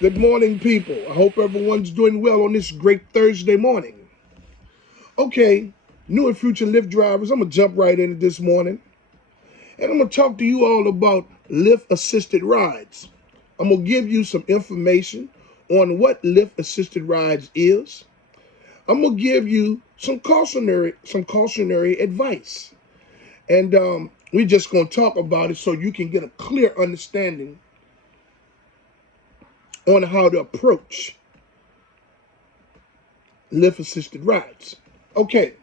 Good morning, people. I hope everyone's doing well on this great Thursday morning. Okay, new and future Lyft drivers, I'm going to jump right into this morning. And I'm going to talk to you all about Lyft assisted rides. I'm going to give you some information on what Lyft assisted rides is. I'm going to give you some cautionary advice. And we're just going to talk about it so you can get a clear understanding on how to approach Lyft assisted rides. Okay,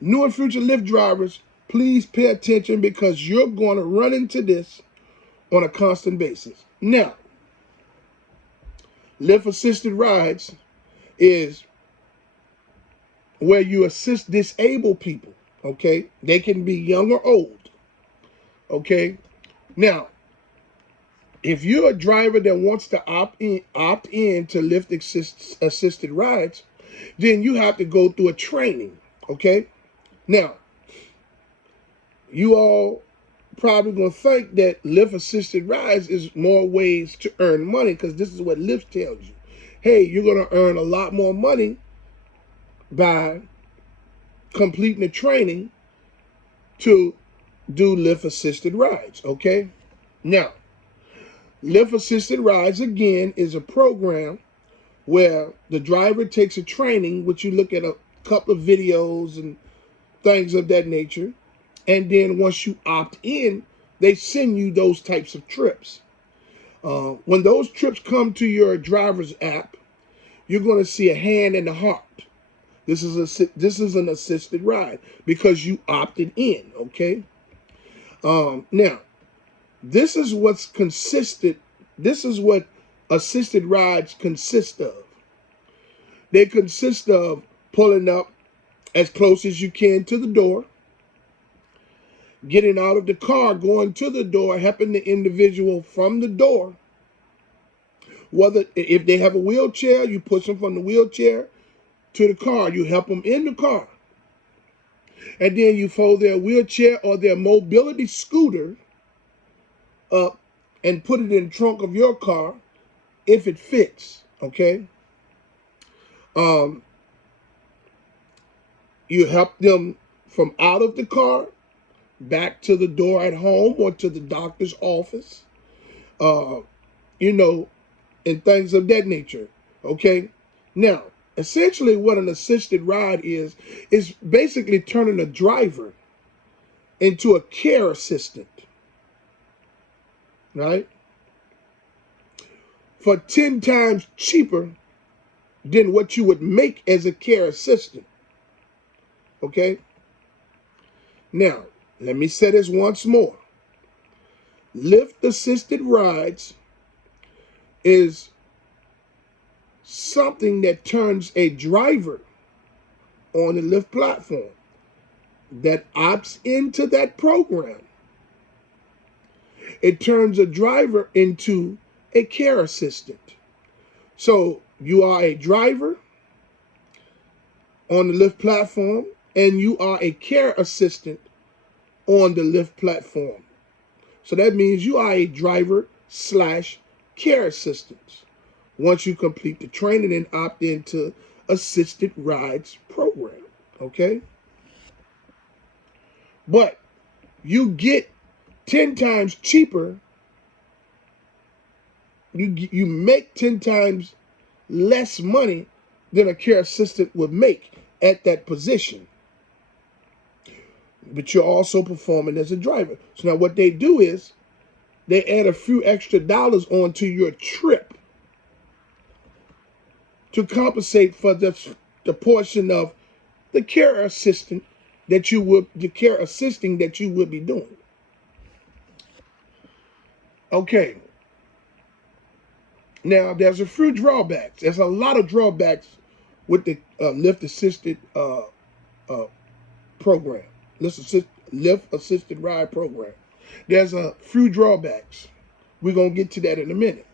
new and future Lyft drivers, please pay attention because you're going to run into this on a constant basis. Now, Lyft assisted rides is where you assist disabled people, okay? They can be young or old, okay? Now, if you're a driver that wants to opt in to Lyft assisted rides, then you have to go through a training, okay? Now, you all probably going to think that Lyft assisted rides is more ways to earn money because this is what Lyft tells you. Hey, you're going to earn a lot more money by completing the training to do Lyft assisted rides, okay? Now, Lyft assisted rides, again, is a program where the driver takes a training, which you look at a couple of videos and things of that nature. And then once you opt in, they send you those types of trips. When those trips come to your driver's app, you're going to see a hand and a heart. This is an assisted ride because you opted in, okay? Now, this is what assisted rides consist of. They consist of pulling up as close as you can to the door, getting out of the car, going to the door, helping the individual from the door. Whether if they have a wheelchair, you push them from the wheelchair to the car. You help them in the car. And then you fold their wheelchair or their mobility scooter up and put it in the trunk of your car if it fits, okay? You help them from out of the car back to the door at home or to the doctor's office, and things of that nature, okay? Now, essentially what an assisted ride is basically turning a driver into a care assistant, right? For 10 times cheaper than what you would make as a care assistant, okay? Now, let me say this once more. Lyft assisted rides is something that turns a driver on the Lyft platform that opts into that program. It turns a driver into a care assistant. So you are a driver on the Lyft platform and you are a care assistant on the Lyft platform. So that means you are a driver / care assistant once you complete the training and opt into assisted rides program, okay? But you get 10 times cheaper. You make 10 times less money than a care assistant would make at that position. But you're also performing as a driver. So now what they do is they add a few extra dollars onto your trip to compensate for the portion of the care assisting that you would be doing. Okay. Now there's a few drawbacks. There's a lot of drawbacks with the Lyft assisted program. Lyft assisted ride program. There's a few drawbacks. We're gonna get to that in a minute.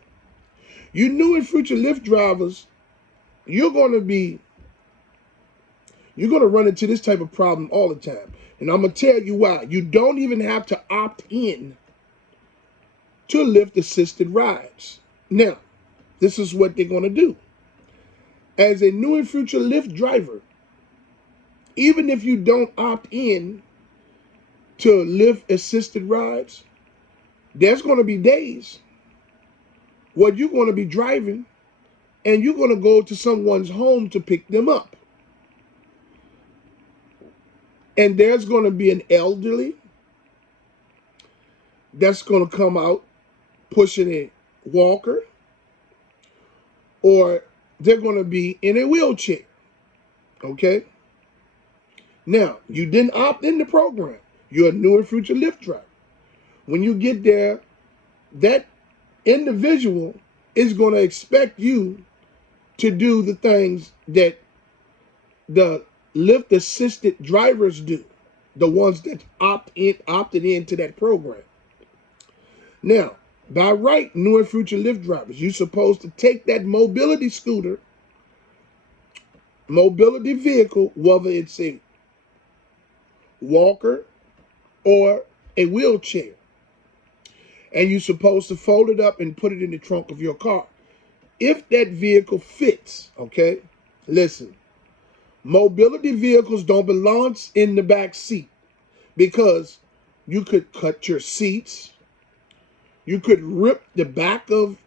You new and future Lyft drivers, you're gonna run into this type of problem all the time. And I'm gonna tell you why. You don't even have to opt in to Lyft assisted rides. Now, this is what they're going to do. As a new and future Lyft driver, even if you don't opt in to Lyft assisted rides, there's going to be days where you're going to be driving and you're going to go to someone's home to pick them up. And there's going to be an elderly that's going to come out pushing a walker, or they're going to be in a wheelchair. Okay? Now, you didn't opt in the program. You're a new and future Lyft driver. When you get there, that individual is going to expect you to do the things that the Lyft assisted drivers do, the ones that opted into that program. Now, by right, new and future Lyft drivers, you're supposed to take that mobility scooter, mobility vehicle, whether it's a walker or a wheelchair, and you're supposed to fold it up and put it in the trunk of your car. If that vehicle fits, okay, listen, mobility vehicles don't belong in the back seat, because you could cut your seats, you could rip the back of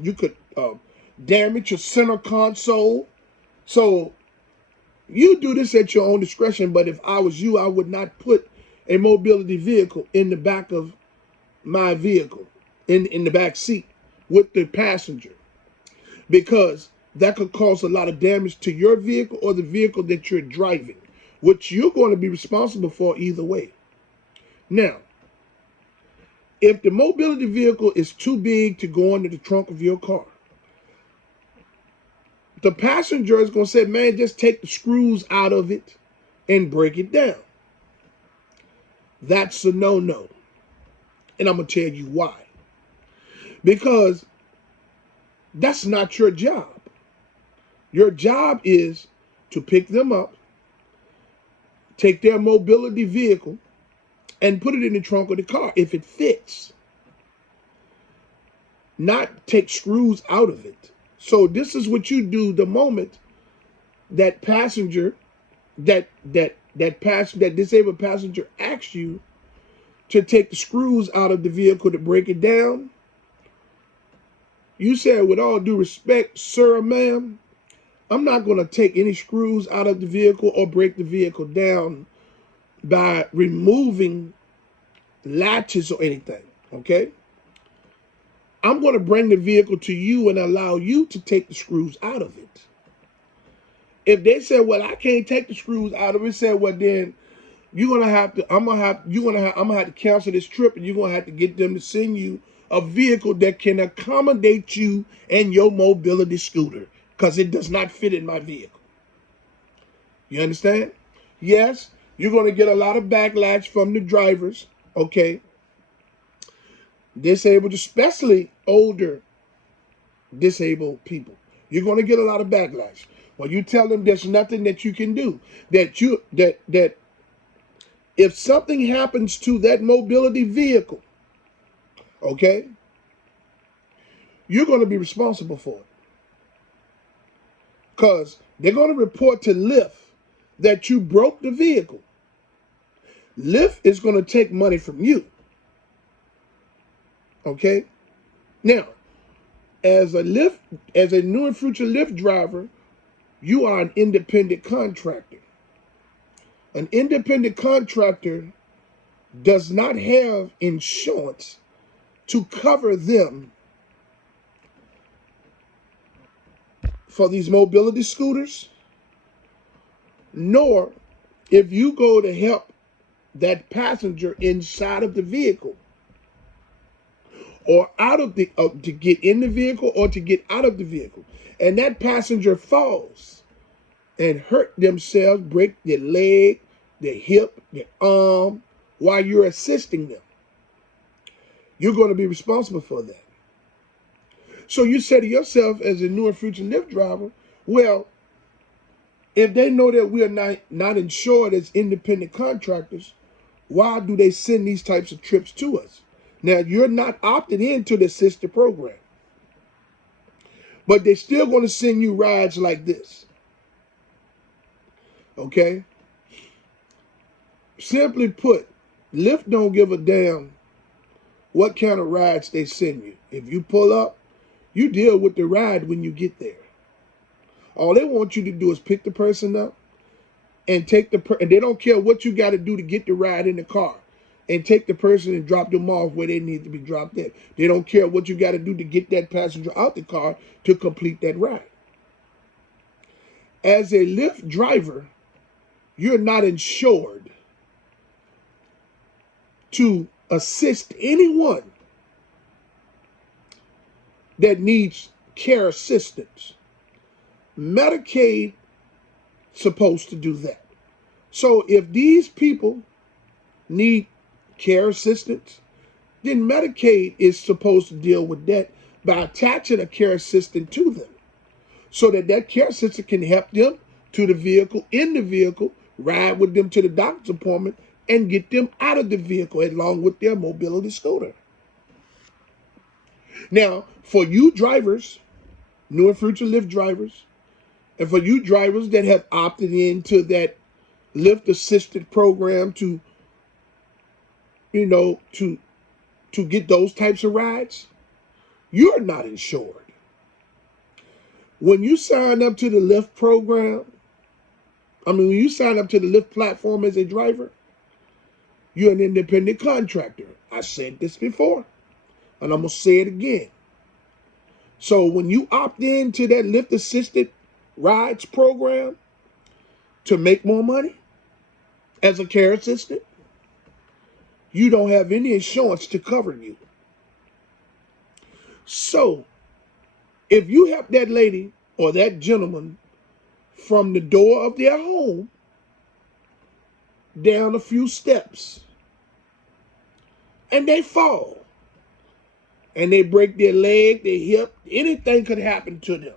you could damage your center console. So you do this at your own discretion, but if I was you, I would not put a mobility vehicle in the back of my vehicle, in the back seat with the passenger, because that could cause a lot of damage to your vehicle or the vehicle that you're driving, which you're going to be responsible for either way. Now, if the mobility vehicle is too big to go into the trunk of your car, the passenger is going to say, man, just take the screws out of it and break it down. That's a no-no. And I'm going to tell you why. Because that's not your job. Your job is to pick them up, take their mobility vehicle, and put it in the trunk of the car if it fits. Not take screws out of it. So this is what you do the moment that passenger, that disabled passenger asks you to take the screws out of the vehicle to break it down. You say, with all due respect, sir or ma'am, I'm not going to take any screws out of the vehicle or break the vehicle down by removing latches or anything, okay? I'm going to bring the vehicle to you and allow you to take the screws out of it. If they say, well, I can't take the screws out of it, say, well, then you're going to have to, I'm going to have to cancel this trip, and you're going to have to get them to send you a vehicle that can accommodate you and your mobility scooter, because it does not fit in my vehicle. You understand? Yes, you're going to get a lot of backlash from the drivers, okay? Disabled, especially older disabled people. You're going to get a lot of backlash. Well, you tell them there's nothing that you can do. That if something happens to that mobility vehicle, okay, you're going to be responsible for it. Because they're going to report to Lyft that you broke the vehicle. Lyft is going to take money from you. Okay? Now, as a new and future Lyft driver, you are an independent contractor. An independent contractor does not have insurance to cover them for these mobility scooters, nor if you go to help that passenger inside of the vehicle, or out of the to get in the vehicle or to get out of the vehicle, and that passenger falls and hurt themselves, break their leg, their hip, their arm, while you're assisting them, you're going to be responsible for that. So you say to yourself, as a new and future Lyft driver, well, if they know that we are not insured as independent contractors, why do they send these types of trips to us? Now, you're not opted into the sister program. But they're still going to send you rides like this. Okay? Simply put, Lyft don't give a damn what kind of rides they send you. If you pull up, you deal with the ride when you get there. All they want you to do is pick the person up and take and they don't care what you got to do to get the ride in the car, and take the person and drop them off where they need to be dropped at. They don't care what you got to do to get that passenger out the car to complete that ride. As a Lyft driver, you're not insured to assist anyone that needs care assistance. Medicaid supposed to do that. So if these people need care assistance, then Medicaid is supposed to deal with that by attaching a care assistant to them, so that that care assistant can help them to the vehicle, in the vehicle, ride with them to the doctor's appointment, and get them out of the vehicle along with their mobility scooter. Now, for you drivers, new and future Lyft drivers, and for you drivers that have opted into that Lyft assisted program to, you know, to get those types of rides, you're not insured. When you sign up to the Lyft program, when you sign up to the Lyft platform as a driver, you're an independent contractor. I said this before, and I'm going to say it again. So when you opt into that Lyft assisted rides program to make more money as a care assistant, you don't have any insurance to cover you. So if you help that lady or that gentleman from the door of their home down a few steps, and they fall, and they break their leg, their hip, anything could happen to them.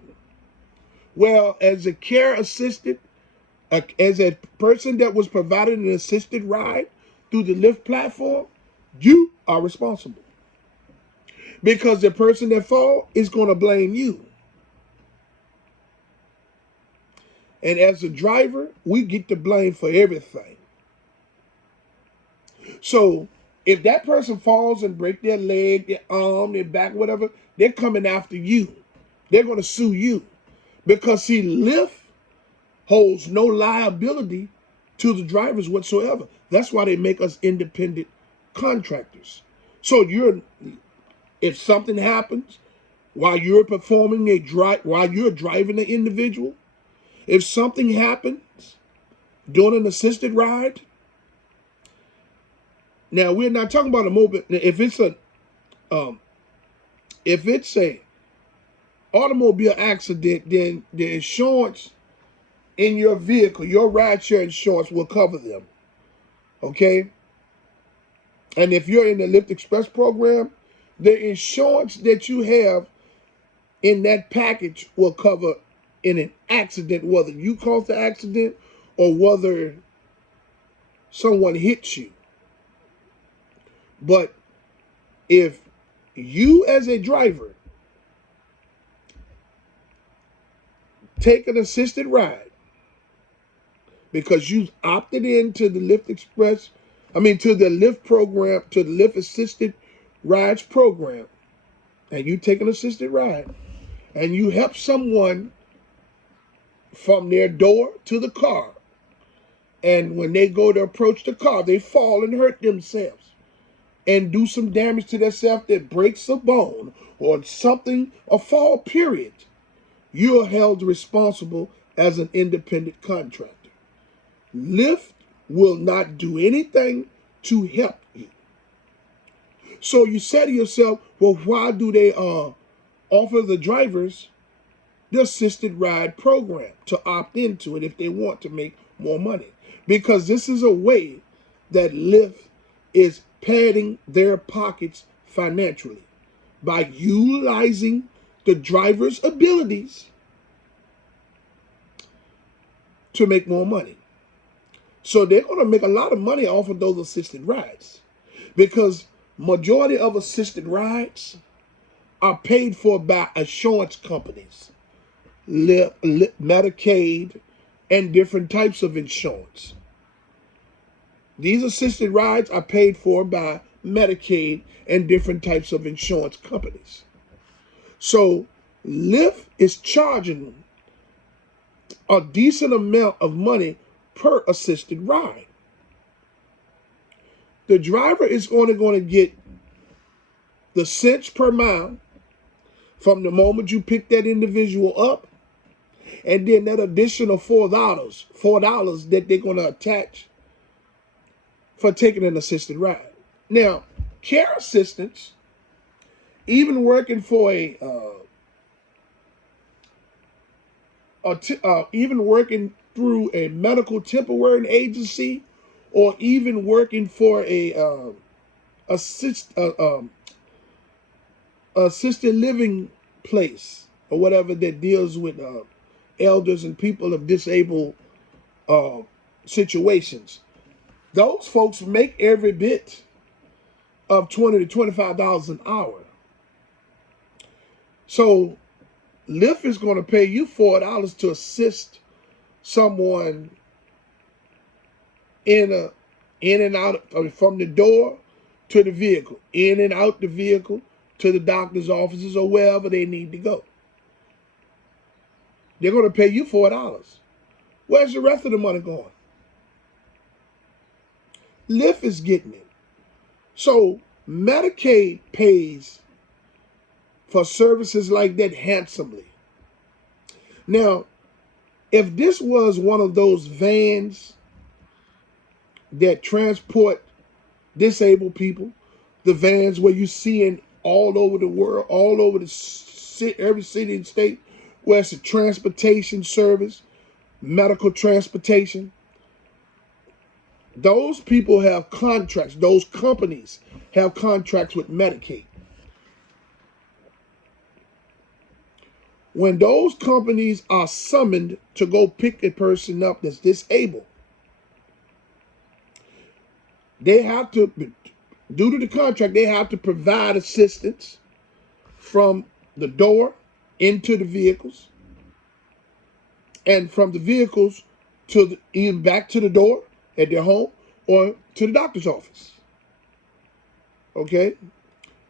Well, as a care assistant, as a person that was provided an assisted ride through the Lyft platform, you are responsible. Because the person that fall is going to blame you. And as a driver, we get the blame for everything. So if that person falls and break their leg, their arm, their back, whatever, they're coming after you. They're going to sue you. Because, see, Lyft holds no liability to the drivers whatsoever. That's why they make us independent contractors. So if something happens while you're performing while you're driving an individual, if something happens during an assisted ride, now we're not talking about a mobile. If it's a automobile accident, then the insurance in your vehicle, your rideshare insurance will cover them. Okay? And if you're in the Lyft Express program, the insurance that you have in that package will cover in an accident, whether you caused the accident or whether someone hits you. But if you as a driver take an assisted ride because you opted into the Lyft Express, to the Lyft program, to the Lyft assisted rides program, and you take an assisted ride, and you help someone from their door to the car, and when they go to approach the car, they fall and hurt themselves and do some damage to themselves that breaks a bone or something, a fall period, you are held responsible as an independent contractor. Lyft will not do anything to help you. So you say to yourself, well, why do they offer the drivers the assisted ride program to opt into it if they want to make more money? Because this is a way that Lyft is padding their pockets financially by utilizing the driver's abilities to make more money. So they're going to make a lot of money off of those assisted rides, because majority of assisted rides are paid for by insurance companies, Medicaid, and different types of insurance. These assisted rides are paid for by Medicaid and different types of insurance companies. So Lyft is charging a decent amount of money per assisted ride. The driver is only going to get the cents per mile from the moment you pick that individual up, and then that additional $4 that they're going to attach for taking an assisted ride. Now, care assistants, even working for even working through a medical temporary agency, or even working for a assisted living place or whatever that deals with elders and people of disabled situations. Those folks make every bit of $20 to $25 an hour. So Lyft is going to pay you $4 to assist someone in and out, from the door to the vehicle, in and out the vehicle to the doctor's offices or wherever they need to go. They're going to pay you $4. Where's the rest of the money going? Lyft is getting it. So Medicaid pays for services like that handsomely. Now, if this was one of those vans that transport disabled people, the vans where you see in all over the world, all over every city and state, where it's a transportation service, medical transportation, those people have contracts. Those companies have contracts with Medicaid. When those companies are summoned to go pick a person up that's disabled, they have to, due to the contract, they have to provide assistance from the door into the vehicles, and from the vehicles to even back to the door at their home or to the doctor's office. Okay?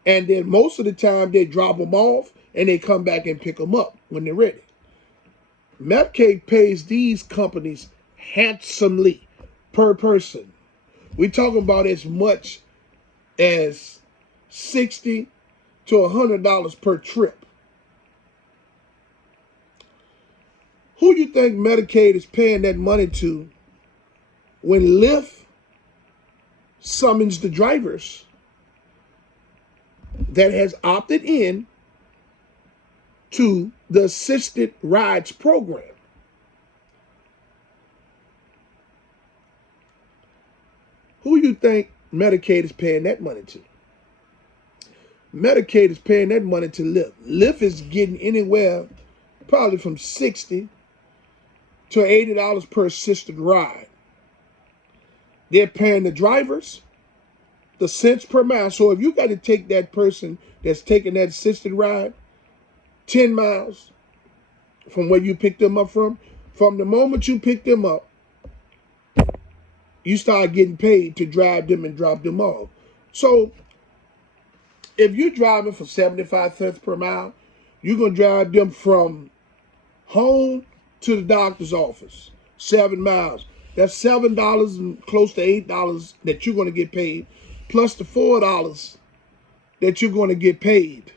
And then most of the time they drop them off and they come back and pick them up when they're ready. Medicaid pays these companies handsomely per person. We're talking about as much as $60 to $100 per trip. Who do you think Medicaid is paying that money to when Lyft summons the drivers that has opted in to the assisted rides program? Who do you think Medicaid is paying that money to? Medicaid is paying that money to Lyft. Lyft is getting anywhere probably from $60 to $80 per assisted ride. They're paying the drivers the cents per mile. So if you got to take that person that's taking that assisted ride 10 miles from where you picked them up from the moment you pick them up, you start getting paid to drive them and drop them off. So if you're driving for 75 cents per mile, you're going to drive them from home to the doctor's office, 7 miles. That's $7 and close to $8 that you're going to get paid, plus the $4 that you're going to get paid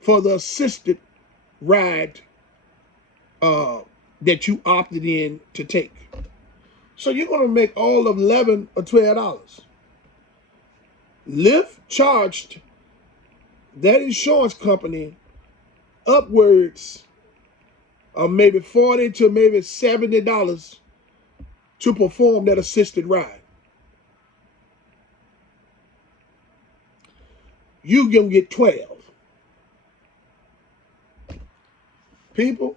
for the assisted ride that you opted in to take. So you're going to make all of $11 or $12. Lyft charged that insurance company upwards of maybe $40 to maybe $70 to perform that assisted ride. You gonna get 12. People,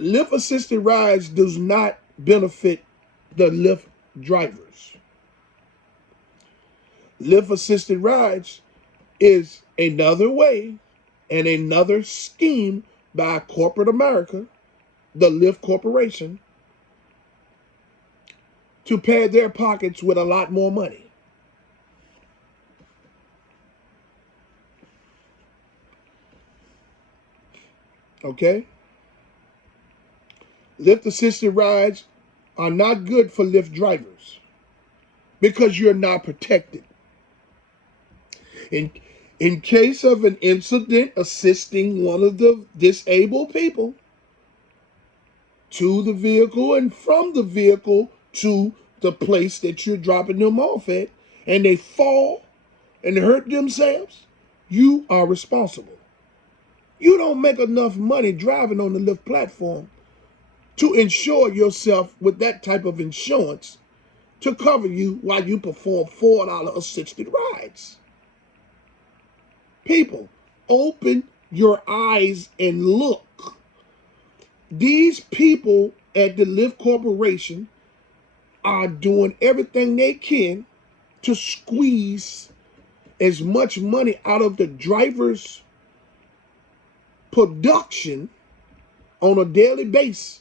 Lyft assisted rides does not benefit the Lyft drivers. Lyft assisted rides is another way and another scheme by corporate America, the Lyft Corporation, to pad their pockets with a lot more money. Okay? Lyft assisted rides are not good for Lyft drivers because you're not protected. In case of an incident assisting one of the disabled people to the vehicle and from the vehicle to the place that you're dropping them off at, and they fall and hurt themselves, you are responsible. You don't make enough money driving on the Lyft platform to insure yourself with that type of insurance to cover you while you perform $4 assisted rides. People, open your eyes and look. These people at the Lyft Corporation are doing everything they can to squeeze as much money out of the driver's production on a daily basis,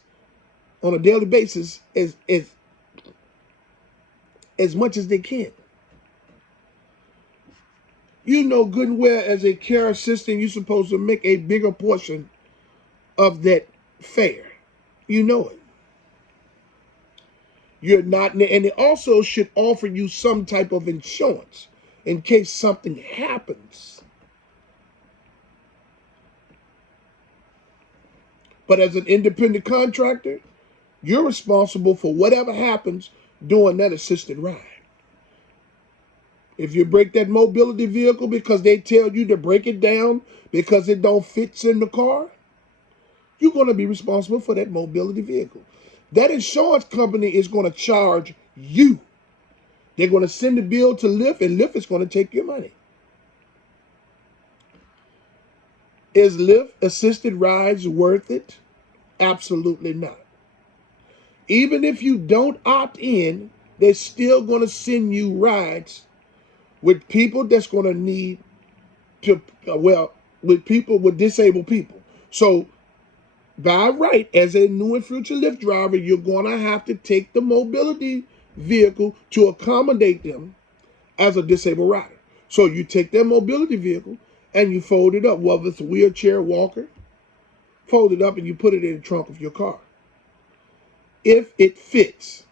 as much as they can. You know good and well, as a care assistant, you're supposed to make a bigger portion of that fare. You know it. You're not, and it also should offer you some type of insurance in case something happens. But as an independent contractor, you're responsible for whatever happens during that assisted ride. If you break that mobility vehicle because they tell you to break it down because it don't fit in the car, you're going to be responsible for that mobility vehicle. That insurance company is going to charge you. They're going to send the bill to Lyft, and Lyft is going to take your money. Is Lyft assisted rides worth it? Absolutely not. Even if you don't opt in, they're still going to send you rides with people that's going to need to, with disabled people. So by right, as a new and future Lyft driver, you're going to have to take the mobility vehicle to accommodate them as a disabled rider. So you take their mobility vehicle and you fold it up, whether it's a wheelchair, walker, fold it up and you put it in the trunk of your car. If it fits,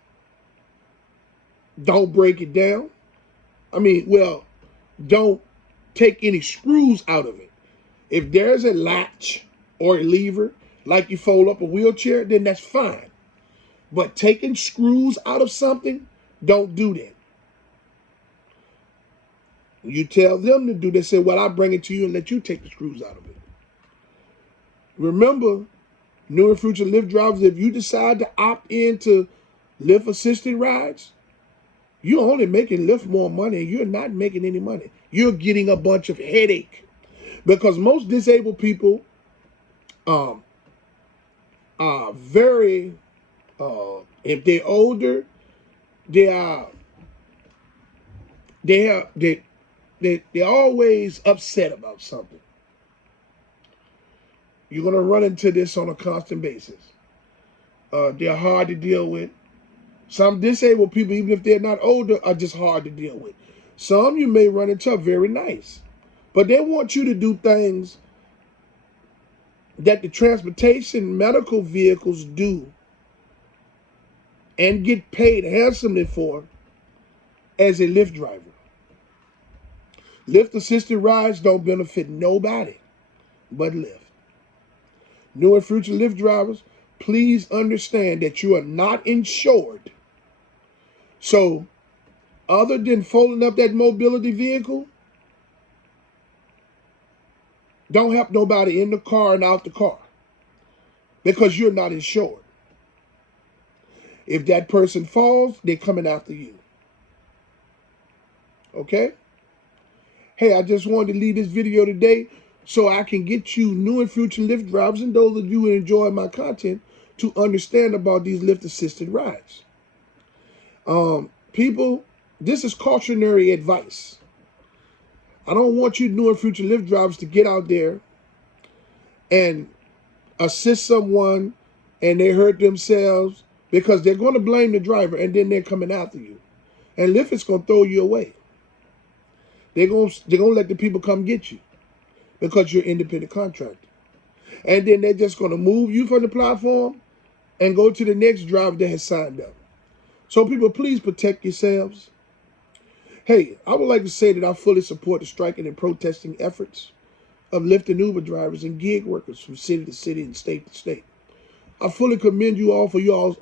don't break it down. Don't take any screws out of it. If there's a latch or a lever, like you fold up a wheelchair, then that's fine. But taking screws out of something, don't do that. You tell them to do, they say, well, I'll bring it to you and let you take the screws out of it. Remember, new and future Lyft drivers, if you decide to opt into Lyft assisted rides, you're only making Lyft more money. You're not making any money. You're getting a bunch of headache because most disabled people are very, if they're older, they're always upset about something. You're going to run into this on a constant basis. They're hard to deal with. Some disabled people, even if they're not older, are just hard to deal with. Some you may run into are very nice. But they want you to do things that the transportation medical vehicles do and get paid handsomely for as a Lyft driver. Lyft assisted rides don't benefit nobody but Lyft. New and future Lyft drivers, please understand that you are not insured. So, other than folding up that mobility vehicle, don't help nobody in the car and out the car because you're not insured. If that person falls, they're coming after you. Okay? Hey, I just wanted to leave this video today so I can get you new and future Lyft drivers and those of you who enjoy my content to understand about these Lyft assisted rides. People, this is cautionary advice. I don't want you new and future Lyft drivers to get out there and assist someone and they hurt themselves, because they're going to blame the driver and then they're coming after you. And Lyft is going to throw you away. They're going to let the people come get you because you're an independent contractor. And then they're just going to move you from the platform and go to the next driver that has signed up. So people, please protect yourselves. Hey, I would like to say that I fully support the striking and protesting efforts of Lyft and Uber drivers and gig workers from city to city and state to state. I fully commend you all for your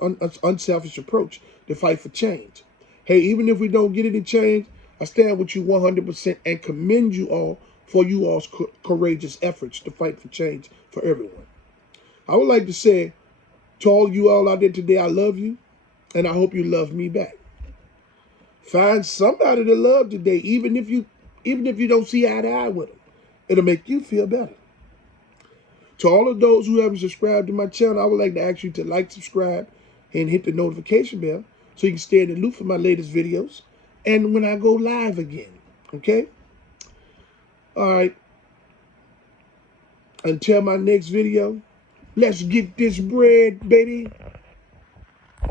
unselfish approach to fight for change. Hey, even if we don't get any change, I stand with you 100% and commend you all for you all's courageous efforts to fight for change for everyone. I would like to say to all you all out there today, I love you, and I hope you love me back. Find somebody to love today, even if you don't see eye to eye with them. It'll make you feel better. To all of those who haven't subscribed to my channel, I would like to ask you to like, subscribe, and hit the notification bell so you can stay in the loop for my latest videos and when I go live again. Okay? All right. Until my next video, let's get this bread, baby.